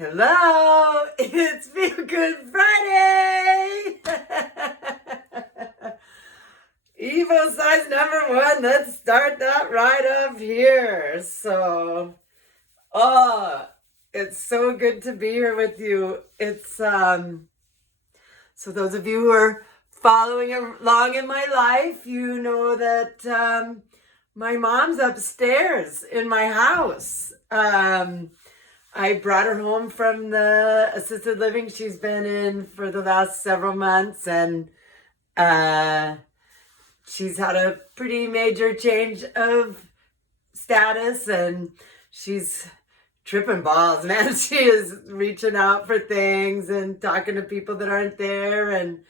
Hello, it's Feel Good Friday. Evo size number one. Let's start that right up here. It's so good to be here with you. So those of you who are following along in my life, you know that my mom's upstairs in my house. I brought her home from the assisted living she's been in for the last several months, and she's had a pretty major change of status, and she's tripping balls, man. She is reaching out for things and talking to people that aren't there and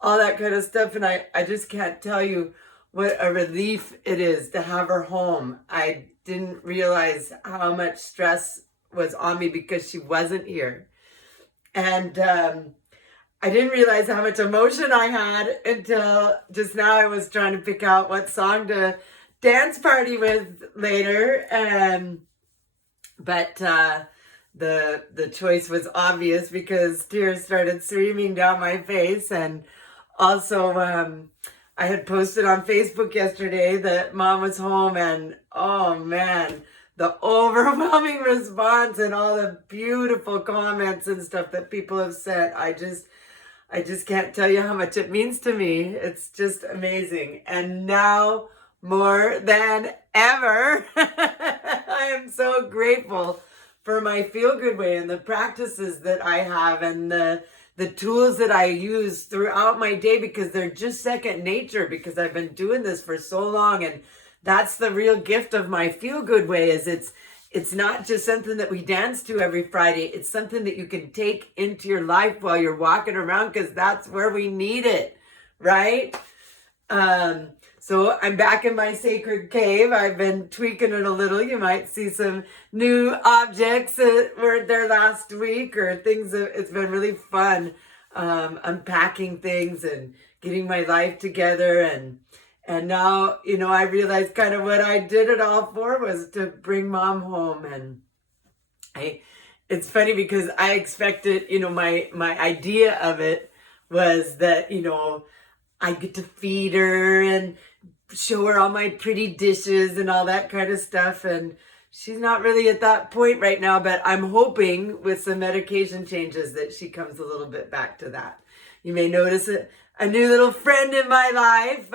all that kind of stuff. And I just can't tell you what a relief it is to have her home. I didn't realize how much stress was on me because she wasn't here. And I didn't realize how much emotion I had until just now. I was trying to pick out what song to dance party with later. But the choice was obvious because tears started streaming down my face. And also I had posted on Facebook yesterday that Mom was home, and oh man, the overwhelming response and all the beautiful comments and stuff that people have sent. I just can't tell you how much it means to me. It's just amazing. And now more than ever, I am so grateful for my Feel Good Way and the practices that I have and the tools that I use throughout my day, because they're just second nature, because I've been doing this for so long. And that's the real gift of my Feel Good Way, is it's not just something that we dance to every Friday. It's something that you can take into your life while you're walking around, because that's where we need it, right? So I'm back in my sacred cave. I've been tweaking it a little. You might see some new objects that were there last week, or things it's been really fun unpacking things and getting my life together. And now, I realized kind of what I did it all for was to bring Mom home. And it's funny because I expected, my idea of it was that, I get to feed her and show her all my pretty dishes and all that kind of stuff. And she's not really at that point right now, but I'm hoping with some medication changes that she comes a little bit back to that. You may notice a new little friend in my life.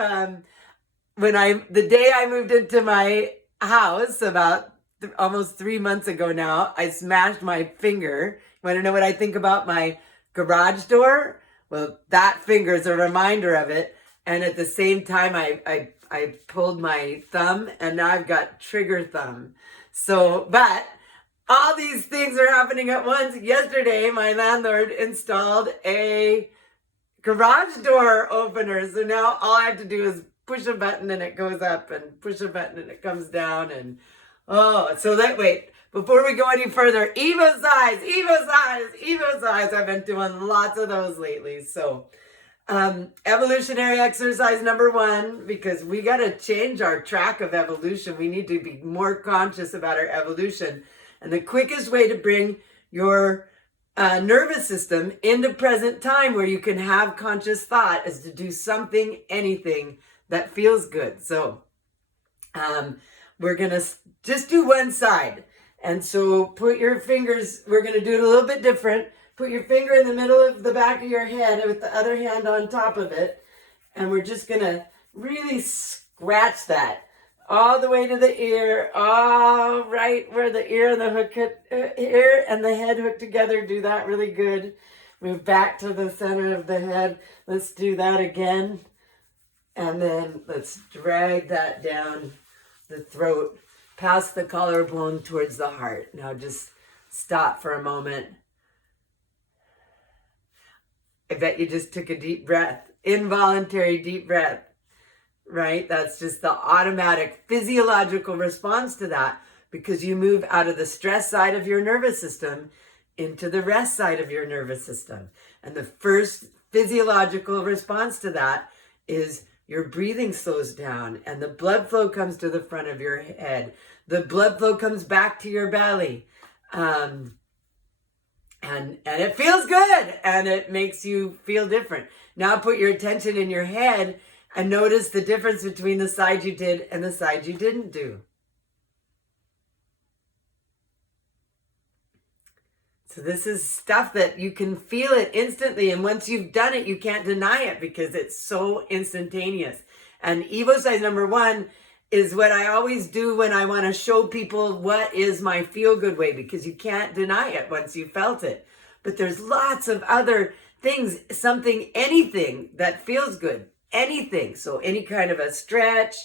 The day I moved into my house about almost 3 months ago now, I smashed my finger. You want to know what I think about my garage door? Well, that finger is a reminder of it. And at the same time, I pulled my thumb, and now I've got trigger thumb. But all these things are happening at once. Yesterday, my landlord installed a garage door opener. So now all I have to do is push a button and it goes up, and push a button and it comes down. And wait, before we go any further, Evo size. I've been doing lots of those lately. So evolutionary exercise number one, because we got to change our track of evolution. We need to be more conscious about our evolution. And the quickest way to bring your nervous system into present time, where you can have conscious thought, is to do something, anything that feels good. So we're going to just do one side. And so put your fingers, we're going to do it a little bit different. Put your finger in the middle of the back of your head with the other hand on top of it. And we're just going to really scratch that all the way to the ear, all right where the ear and the ear and the head hook together. Do that really good. Move back to the center of the head. Let's do that again. And then let's drag that down the throat, past the collarbone towards the heart. Now just stop for a moment. I bet you just took a deep breath, involuntary deep breath, right? That's just the automatic physiological response to that, because you move out of the stress side of your nervous system into the rest side of your nervous system. And the first physiological response to that is your breathing slows down and the blood flow comes to the front of your head. The blood flow comes back to your belly. And it feels good, and it makes you feel different. Now put your attention in your head and notice the difference between the side you did and the side you didn't do. So this is stuff that you can feel it instantly, and once you've done it, you can't deny it because it's so instantaneous. And Evo size number 1 is what I always do when I want to show people what is my feel-good way, because you can't deny it once you felt it. But there's lots of other things, anything that feels good, anything. So any kind of a stretch,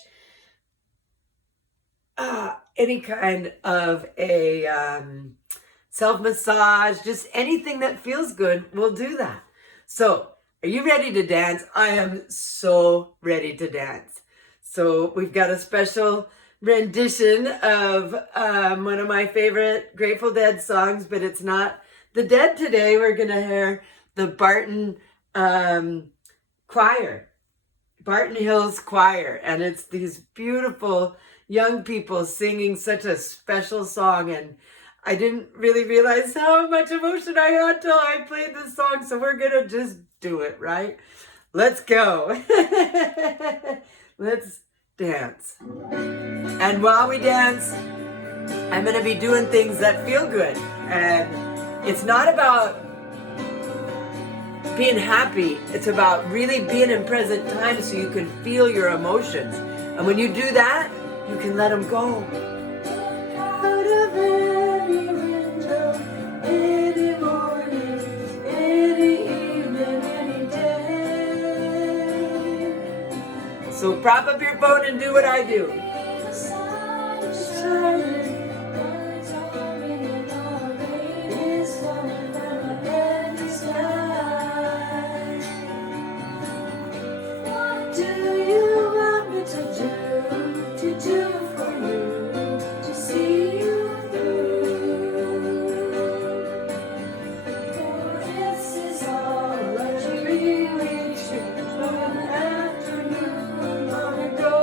any kind of a self-massage, just anything that feels good will do that. So are you ready to dance? I am so ready to dance. So we've got a special rendition of one of my favorite Grateful Dead songs, but it's not the Dead today. We're going to hear the Barton Choir, Barton Hills Choir. And it's these beautiful young people singing such a special song. And I didn't really realize how much emotion I had till I played this song. So we're going to just do it, right? Let's go. Let's dance. And while we dance, I'm going to be doing things that feel good. And it's not about being happy. It's about really being in present time so you can feel your emotions. And when you do that, you can let them go. Out of any window, any morning, any evening, any day. So prop up your phone and do what I do. The sun is shining, birds are ringing, all rain is falling from a heavy sky. What do you want me to do for you, to see you through? For this is all a dream we dreamed one afternoon long ago.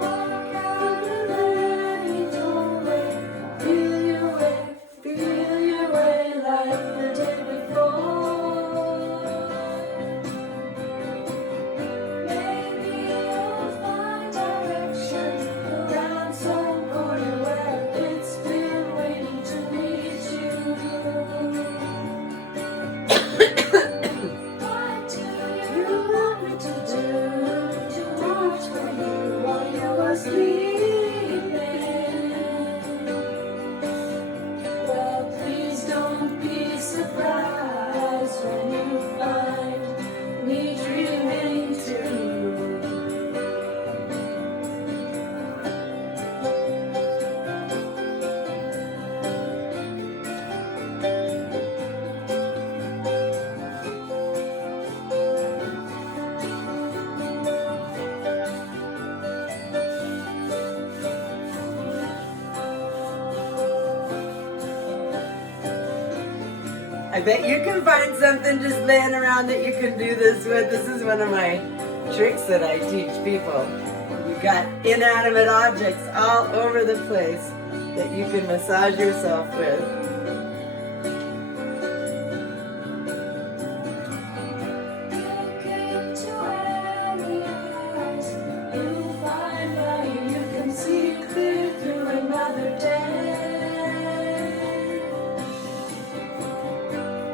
Walk out of any doorway, feel your way like the day before. Maybe you'll find direction around some corner where it's been waiting to meet you. What do you want me to do to watch for you while you are sleeping? Well, please don't be surprised when you find me dreaming too. I bet you can find something just laying around that you can do this with. This is one of my tricks that I teach people. You've got inanimate objects all over the place that you can massage yourself with. Look into any eyes, you'll find value you can see clear through another day.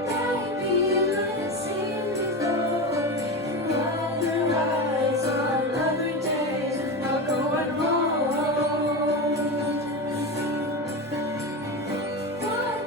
Baby, let's see you go through other eyes on other days of not going home. What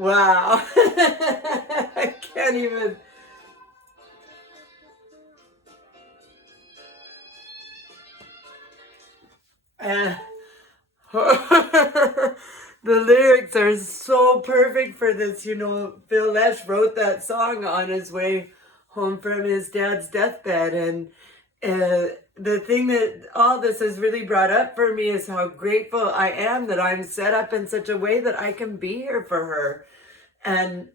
Wow. I can't even. Uh, the lyrics are so perfect for this. You know, Phil Lesh wrote that song on his way home from his dad's deathbed. And the thing that all this has really brought up for me is how grateful I am that I'm set up in such a way that I can be here for her. And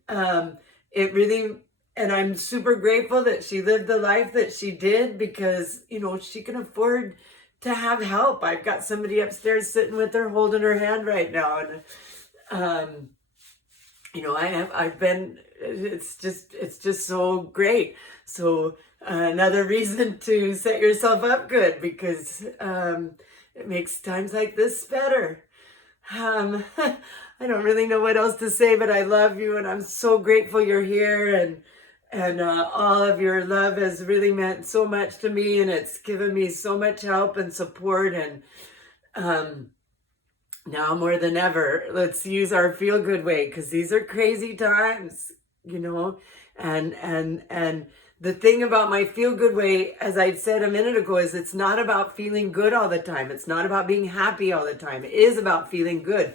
it really, and I'm super grateful that she lived the life that she did, because, you know, she can afford to have help. I've got somebody upstairs sitting with her, holding her hand right now. And, you know, I've been, it's just so great. So another reason to set yourself up good, because it makes times like this better. I don't really know what else to say, but I love you, and I'm so grateful you're here, and all of your love has really meant so much to me, and it's given me so much help and support. And now more than ever, let's use our feel good way, because these are crazy times, you know. And the thing about my feel good way, as I said a minute ago, is it's not about feeling good all the time. It's not about being happy all the time. It is about feeling good.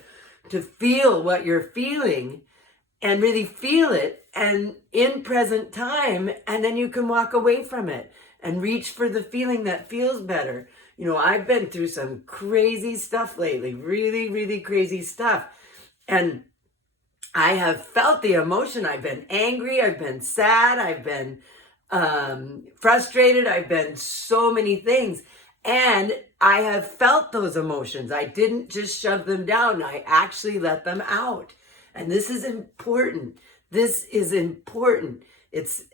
To feel what you're feeling and really feel it, and in present time, and then you can walk away from it and reach for the feeling that feels better. You know, I've been through some crazy stuff lately, really, really crazy stuff. And I have felt the emotion. I've been angry, I've been sad, I've been frustrated, I've been so many things. And I have felt those emotions. I didn't just shove them down. I actually let them out. And this is important. This is important. It's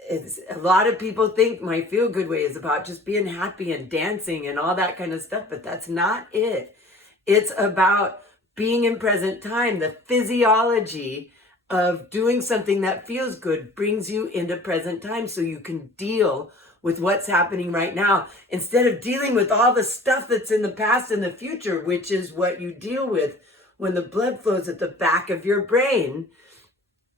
a lot of people think my feel good way is about just being happy and dancing and all that kind of stuff, but that's not it. It's about being in present time. The physiology of doing something that feels good brings you into present time, so you can deal with what's happening right now, instead of dealing with all the stuff that's in the past and the future, which is what you deal with when the blood flows at the back of your brain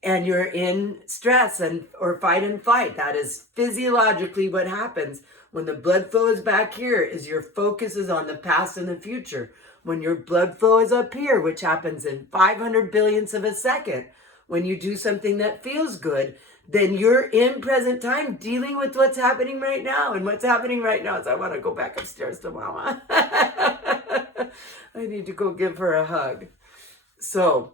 and you're in stress or fight and flight. That is physiologically what happens. When the blood flow is back here, is your focus is on the past and the future. When your blood flow is up here, which happens in 500 billionths of a second, when you do something that feels good, then you're in present time dealing with what's happening right now. And what's happening right now is I want to go back upstairs to Mama. I need to go give her a hug. So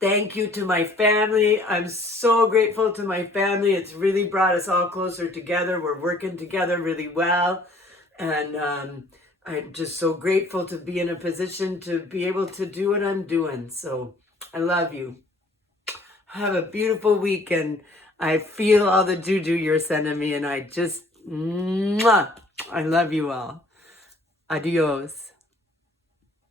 thank you to my family. I'm so grateful to my family. It's really brought us all closer together. We're working together really well. And I'm just so grateful to be in a position to be able to do what I'm doing. So I love you. Have a beautiful week, and I feel all the juju you're sending me, and I just, I love you all. Adios.